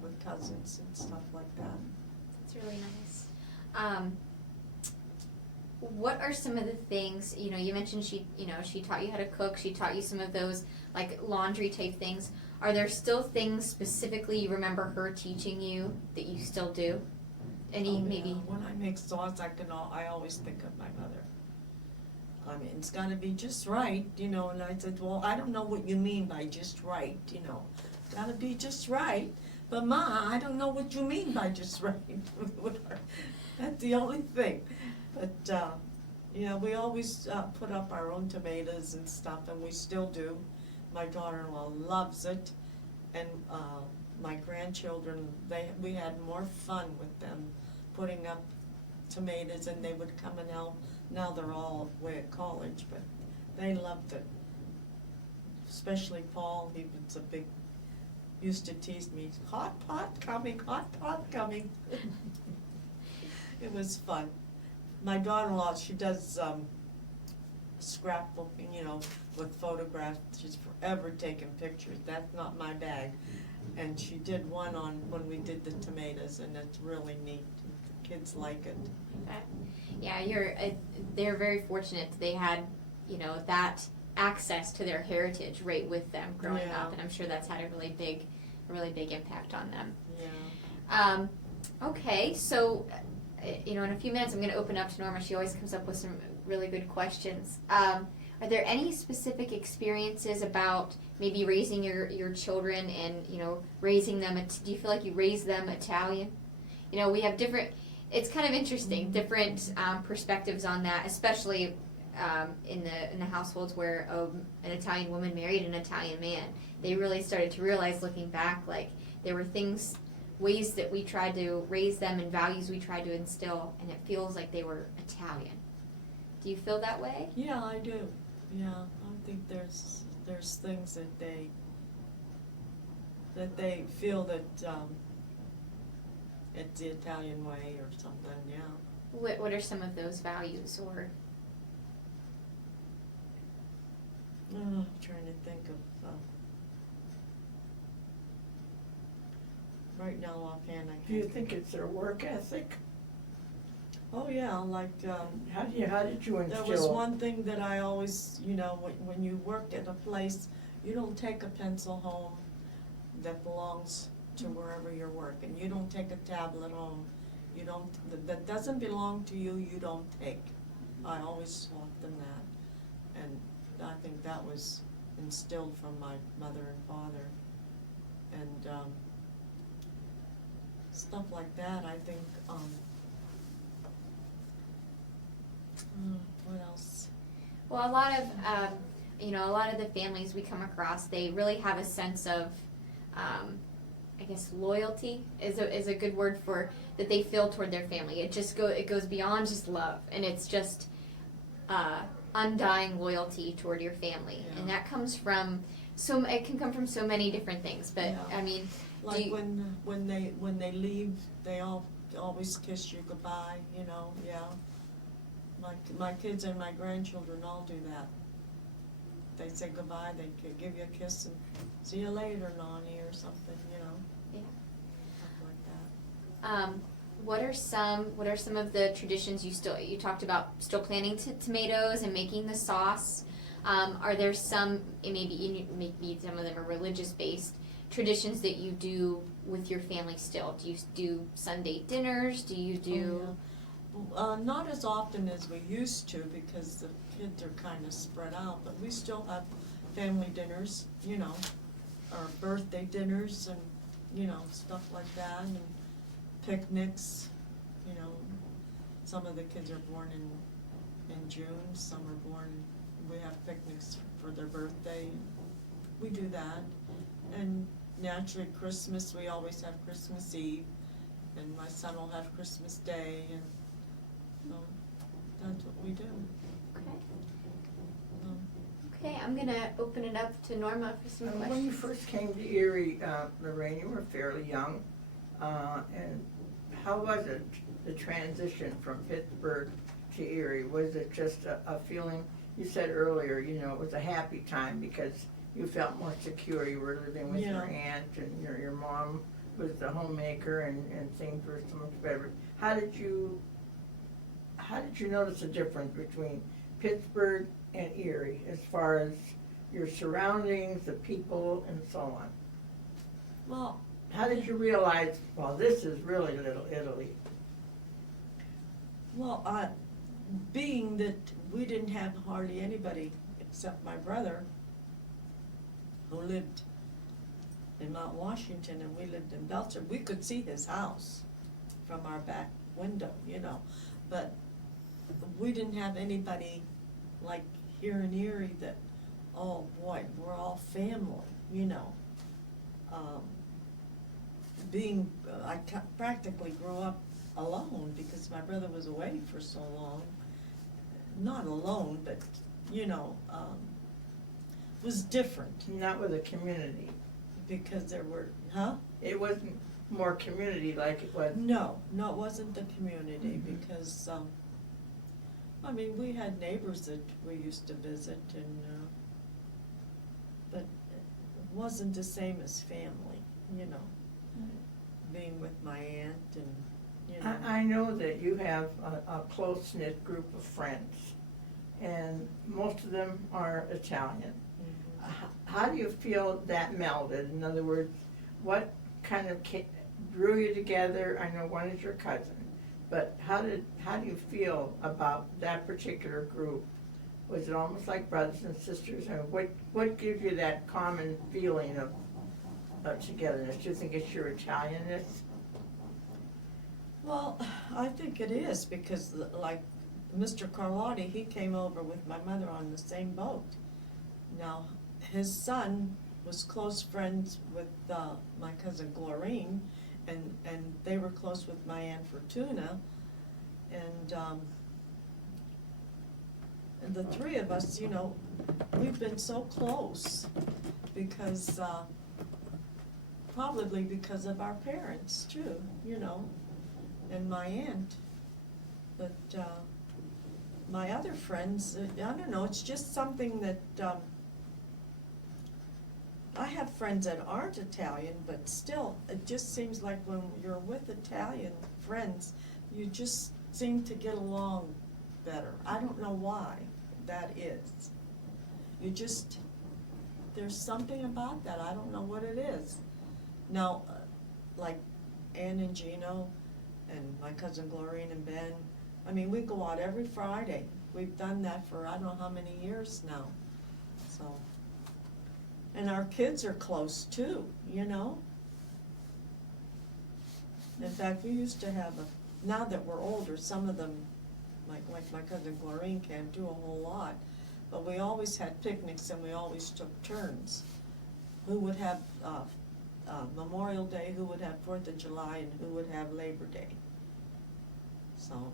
with cousins and stuff like that. That's really nice. What are some of the things, you know, you mentioned she taught you how to cook, she taught you some of those like laundry type things. Are there still things specifically you remember her teaching you that you still do? Any, maybe? When I make sauce, I always think of my mother. I mean, it's gotta be just right, you know, and I said, well, I don't know what you mean by just right, you know. It's gotta be just right, but Ma, I don't know what you mean by just right. That's the only thing. But, you know, we always put up our own tomatoes and stuff, and we still do. My daughter-in-law loves it, and my grandchildren, we had more fun with them putting up tomatoes, and they would come and now they're all away at college, but they loved it. Especially Paul, he was used to tease me, hot pot coming, hot pot coming. It was fun. My daughter-in-law, she does scrapbooking, you know, with photographs. She's forever taking pictures. That's not my bag. And she did one on when we did the tomatoes, and it's really neat. The kids like it. Yeah, they're very fortunate they had, you know, that access to their heritage right with them growing up, and I'm sure that's had a really big impact on them. Yeah. Okay, so, you know, in a few minutes I'm going to open up to Norma. She always comes up with some really good questions. Are there any specific experiences about maybe raising your children and, you know, raising them, do you feel like you raise them Italian? You know, we have different, it's kind of interesting, different perspectives on that, especially in the households where an Italian woman married an Italian man. They really started to realize, looking back, like there were ways that we tried to raise them and values we tried to instill, and it feels like they were Italian. Do you feel that way? Yeah, I do. Yeah, I think there's things that they feel that it's the Italian way or something, yeah. What are some of those values, or? Trying to think of, right now offhand I can't. Do you think it's their work ethic? Oh, yeah, like, How did you instill? there was one thing that I always, when you work at a place, you don't take a pencil home that belongs to wherever you're working. You don't take a tablet home. You don't, that doesn't belong to you, you don't take. I always taught them that. And I think that was instilled from my mother and father. And, stuff like that, I think, what else? Well, a lot of, a lot of the families we come across, they really have a sense of, I guess loyalty is a good word for that they feel toward their family. It goes beyond just love, and it's just undying loyalty toward your family, Yeah. and that comes from it can come from so many different things. But Yeah. I mean, Like when they leave, they always kiss you goodbye, yeah. My kids and my grandchildren all do that. They say goodbye, they give you a kiss and see you later, Nani, or something, yeah. stuff like that. What are some of the traditions you talked about still planting tomatoes and making the sauce? Are there some, maybe some of them are religious based traditions that you do with your family still? Do you do Sunday dinners? Do you do? Oh, yeah. Not as often as we used to because the kids are kind of spread out, but we still have family dinners, or birthday dinners and, stuff like that, and picnics, Some of the kids are born in June, some are born, we have picnics for their birthday. We do that. And naturally, Christmas, we always have Christmas Eve, and my son will have Christmas Day, and so that's what we do. Okay. Um, Okay, I'm gonna open it up to Norma for some questions. When you first came to Erie, Lorraine, you were fairly young, and how was it, the transition from Pittsburgh to Erie? Was it just a feeling, you said earlier, it was a happy time because you felt more secure, you were living with your aunt and your mom was the homemaker and things were so much better. How did you notice the difference between Pittsburgh and Erie as far as your surroundings, the people, and so on? Well, How did you realize, well, this is really Little Italy? well, being that we didn't have hardly anybody except my brother, who lived in Mount Washington and we lived in Belcher, we could see his house from our back window, but we didn't have anybody like here in Erie that, oh boy, we're all family, I practically grew up alone because my brother was away for so long. Not alone, but, was different Not with a community. because there were, It wasn't more community like it was. No, it wasn't the community Mhm. because, we had neighbors that we used to visit and, but it wasn't the same as family, being with my aunt and, I know that you have a close-knit group of friends, and most of them are Italian. Mhm. How do you feel that melded? In other words, what kind of drew you together? I know one is your cousin, but how do you feel about that particular group? Was it almost like brothers and sisters? And what gives you that common feeling of togetherness? Do you think it's your Italianness? Well, I think it is because like Mr. Carlotti, he came over with my mother on the same boat. Now, his son was close friends with my cousin Lorraine, and they were close with my Aunt Fortuna, and the three of us, we've been so close because, probably because of our parents too, and my aunt. But my other friends, I don't know, it's just something that, I have friends that aren't Italian, but still, it just seems like when you're with Italian friends, you just seem to get along better. I don't know why that is. You just, there's something about that, I don't know what it is. Now, like Ann and Gino and my cousin Lorraine and Ben, I mean, we go out every Friday. We've done that for I don't know how many years now, so. And our kids are close too, you know? In fact, we used to have now that we're older, some of them, like my cousin Lorraine can't do a whole lot, but we always had picnics and we always took turns. Who would have Memorial Day, who would have 4th of July, and who would have Labor Day. So,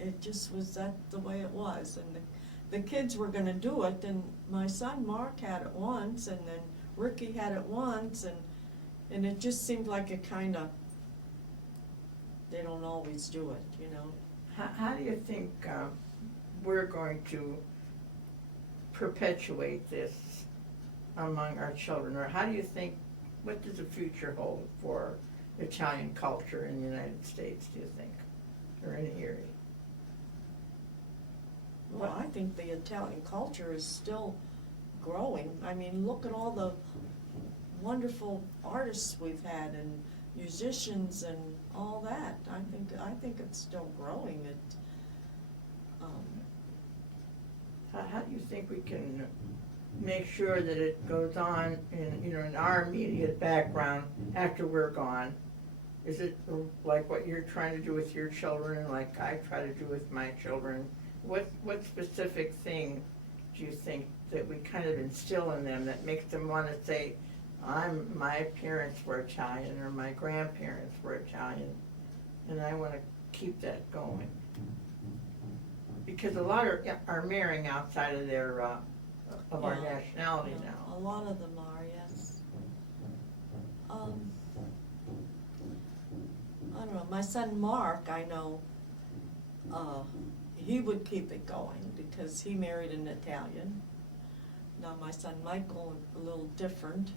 it just was that the way it was, and the kids were gonna do it, and my son Mark had it once, and then Ricky had it once, and it just seemed like it kinda, they don't always do it, you know? How do you think we're going to perpetuate this among our children, or how do you think, what does the future hold for Italian culture in the United States, do you think, or in Erie? Well, I think the Italian culture is still growing. I mean, look at all the wonderful artists we've had and musicians and all that. I think it's still growing. How do you think we can make sure that it goes on in our immediate background after we're gone? Is it like what you're trying to do with your children, like I try to do with my children? What specific thing do you think that we kind of instill in them that makes them want to say, my parents were Italian or my grandparents were Italian, and I want to keep that going? Because a lot are marrying outside of their of our nationality now. A lot of them are, yes. I don't know, my son Mark, I know, he would keep it going because he married an Italian. Now my son Michael, a little different,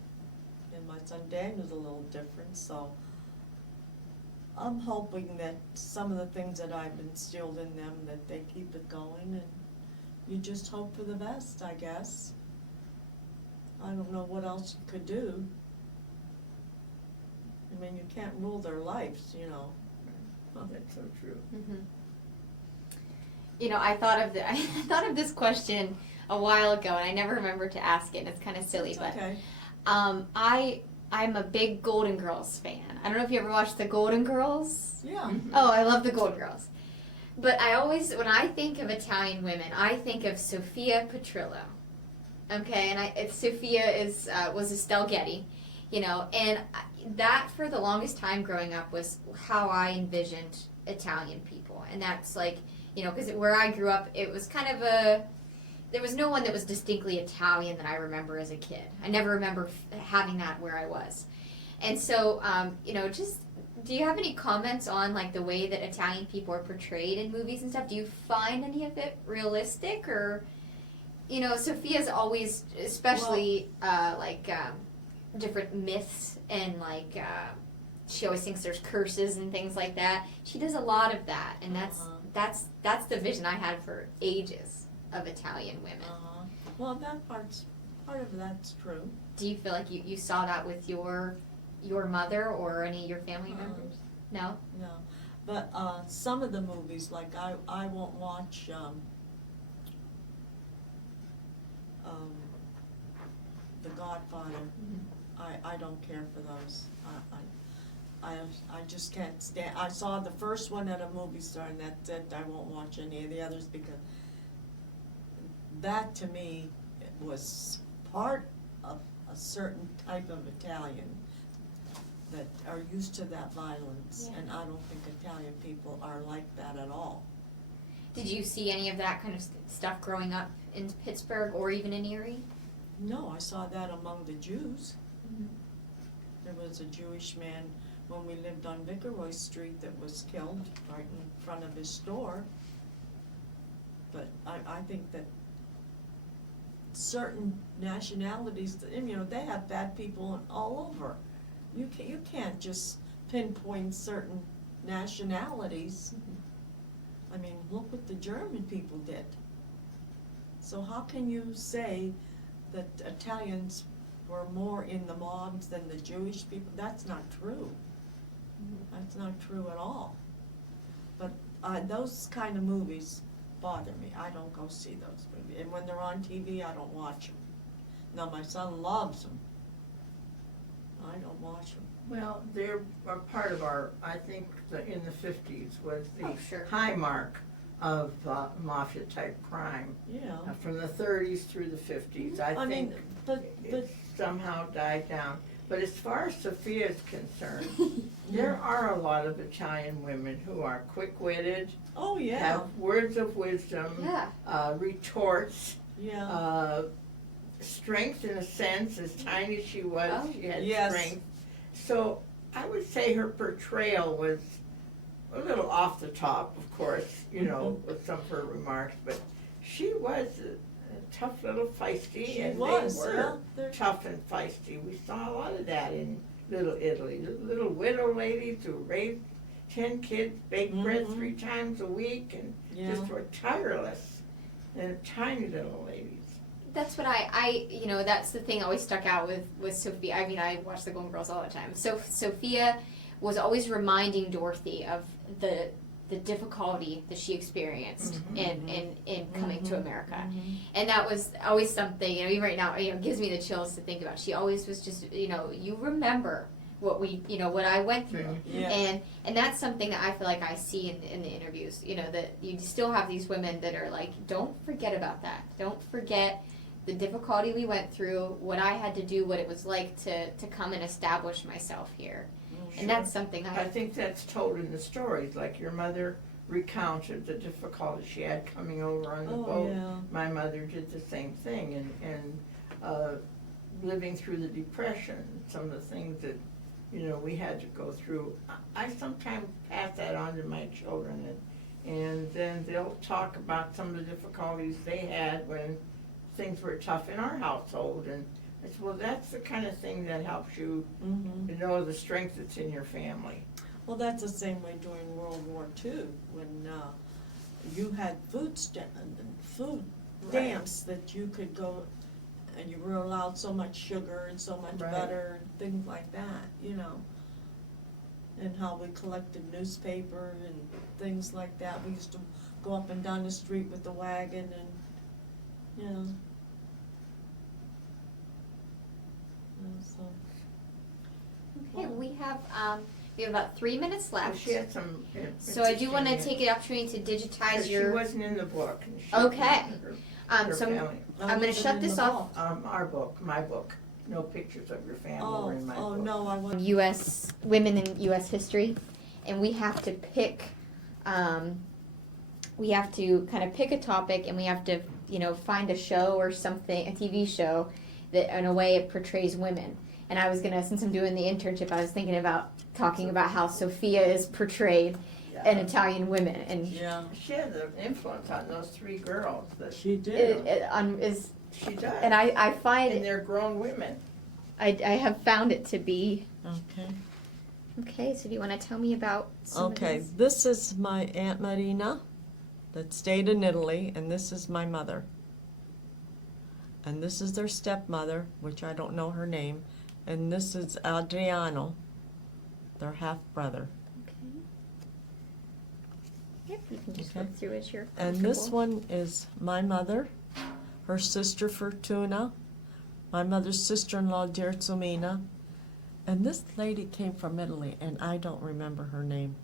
and my son Daniel's a little different, so I'm hoping that some of the things that I've instilled in them, that they keep it going, and you just hope for the best, I guess. I don't know what else you could do. I mean, you can't rule their lives, you know. Oh, that's so true. Mm-hmm. You know, I thought of this question a while ago, and I never remembered to ask it. And it's kind of silly, It's but okay. I'm a big Golden Girls fan. I don't know if you ever watched the Golden Girls. Yeah. Mhm. Oh, I love the Golden Girls. But I always, when I think of Italian women, I think of Sophia Petrillo. Okay, and Sophia was Estelle Getty, you know, and that for the longest time growing up was how I envisioned Italian people, and that's like, you know, because where I grew up, it was kind of there was no one that was distinctly Italian that I remember as a kid. I never remember having that where I was, and so, you know, just. Do you have any comments on like the way that Italian people are portrayed in movies and stuff? Do you find any of it realistic, or, you know, Sophia's always, especially different myths and like she always thinks there's curses and things like that. She does a lot of that, and that's the vision I had for ages of Italian women. Well, part of that's true. Do you feel like you saw that with your mother or any of your family members? No? No, but some of the movies, like I won't watch The Godfather. Mm-hmm. I don't care for those. I just can't stand. I saw the first one at a movie store, and that's it. I won't watch any of the others because that to me was part of a certain type of Italian that are used to that violence, Yeah. and I don't think Italian people are like that at all. Did you see any of that kind of stuff growing up in Pittsburgh or even in Erie? No, I saw that among the Jews. Mm-hmm. There was a Jewish man when we lived on Viceroy Street that was killed right in front of his store. But I think that certain nationalities, you know, they have bad people all over. You can't just pinpoint certain nationalities. I mean, look what the German people did. So how can you say that Italians were more in the mobs than the Jewish people? That's not true. That's not true at all. But those kind of movies bother me. I don't go see those movies. And when they're on TV, I don't watch them. Now, my son loves them. I don't watch them. Well, they're a part of our, I think, in the 50s was the Oh, sure. high mark of mafia-type crime. Yeah. From the 30s through the 50s. I think mean, but it somehow died down. But as far as Sophia is concerned, there are a lot of Italian women who are quick-witted, oh yeah, have words of wisdom, Yeah. retorts, yeah. strength in a sense. As tiny as she was, Oh. she had Yes. strength. So I would say her portrayal was a little off the top, of course, you know, with some of her remarks, but she was a tough little feisty, She and was, they were yeah. They're- tough and feisty. We saw a lot of that in Little Italy. Little widow ladies who raised 10 kids, baked bread Mhm. 3 times a week, and Yeah. just were tireless, and tiny little ladies. That's what you know, that's the thing always stuck out with Sophia. I mean, I watch the Golden Girls all the time. So Sophia was always reminding Dorothy of the difficulty that she experienced in coming to America. Mhm. And that was always something, you know, even right now, you know, it gives me the chills to think about. She always was just, you know, you remember what what I went through. Yeah. And that's something that I feel like I see in the interviews, you know, that you still have these women that are like, don't forget about that. Don't forget the difficulty we went through, what I had to do, what it was like to come and establish myself here. Sure. And that's something I think that's told in the stories, like your mother recounted the difficulty she had coming over on the Oh, boat. yeah. My mother did the same thing, and living through the Depression, some of the things that, you know, we had to go through. I sometimes pass that on to my children, and then they'll talk about some of the difficulties they had when things were tough in our household, and I said, well, that's the kind of thing that helps you Mhm. to know the strength that's in your family. Well, that's the same way during World War II, when you had food Right. stamps that you could go, and you were allowed so much sugar and so much Right. butter and things like that, you know. And how we collected newspaper and things like that. We used to go up and down the street with the wagon and, you know. So. Okay, we have about 3 minutes Well, left. she had some. So I do want to interesting- take the opportunity to digitize because she your. wasn't in the book. And she- Okay. her So family. I'm gonna shut this off. Our book, my book. No pictures of your family were in my book. Oh, no, I want. U.S. women in U.S. history, and we have to pick. We have to kind of pick a topic, and we have to, you know, find a show or something, a TV show that, in a way, it portrays women. And I was gonna, since I'm doing the internship, I was thinking about talking about how Sophia is portrayed in Yeah. Italian women, and Yeah, She had an influence on those 3 girls that she did. is, she does. and I find And they're grown women. I have found it to be. Okay. Okay, so do you want to tell me about some of Okay, these? this is my Aunt Marina that stayed in Italy, and this is my mother. And this is their stepmother, which I don't know her name, and this is Adriano, their half-brother. Okay. Yep, you can just Okay. look through as you're And this comfortable. one is my mother, her sister Fortuna, my mother's sister-in-law Derzumina, and this lady came from Italy, and I don't remember her name.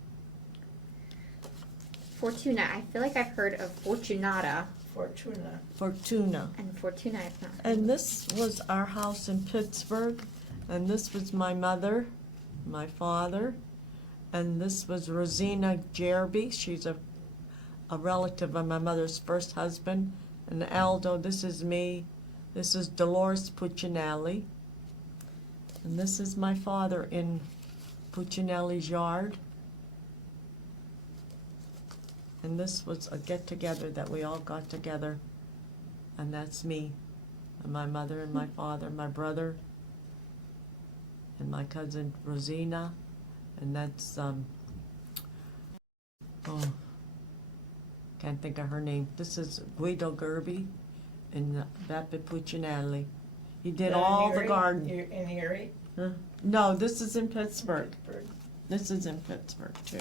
Fortuna. I feel like I've heard of Fortunata, Fortuna. Fortuna. and Fortuna I've not. And this was our house in Pittsburgh, and this was my mother, my father, and this was Rosina Jerby. She's a relative of my mother's first husband. And Aldo, this is me. This is Dolores Puccinelli. And this is my father in Puccinelli's yard. And this was a get-together that we all got together. And that's me, and my mother, and my father, my brother, and my cousin Rosina. And that's, can't think of her name. This is Guido Gerbi and Beppe Puccinelli. He did all the garden. In Erie? Huh? No, this is in Pittsburgh. Pittsburgh. This is in Pittsburgh too.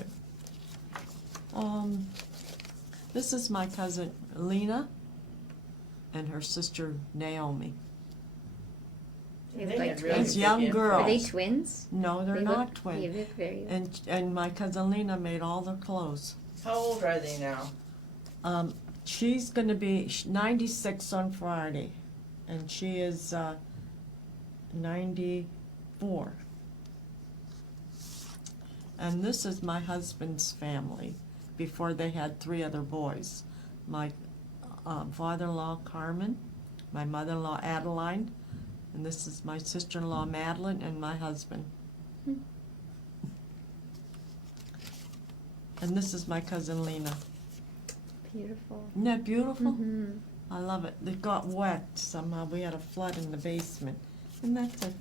This is my cousin Lena and her sister Naomi. They have, They like, had twins. really It's big young influence. girls. Are they twins? No, they're They not look- twins. They look very. And my cousin Lena made all their clothes. How old are they now? She's going to be 96 on Friday, and she is 94. And this is my husband's family before they had 3 other boys. My father-in-law Carmen, my mother-in-law Adeline, and this is my sister-in-law Madeline and my husband. Hmm. And this is my cousin Lena. Beautiful. Isn't that beautiful? Mhm. I love it. It got wet somehow. We had a flood in the basement. And that's it.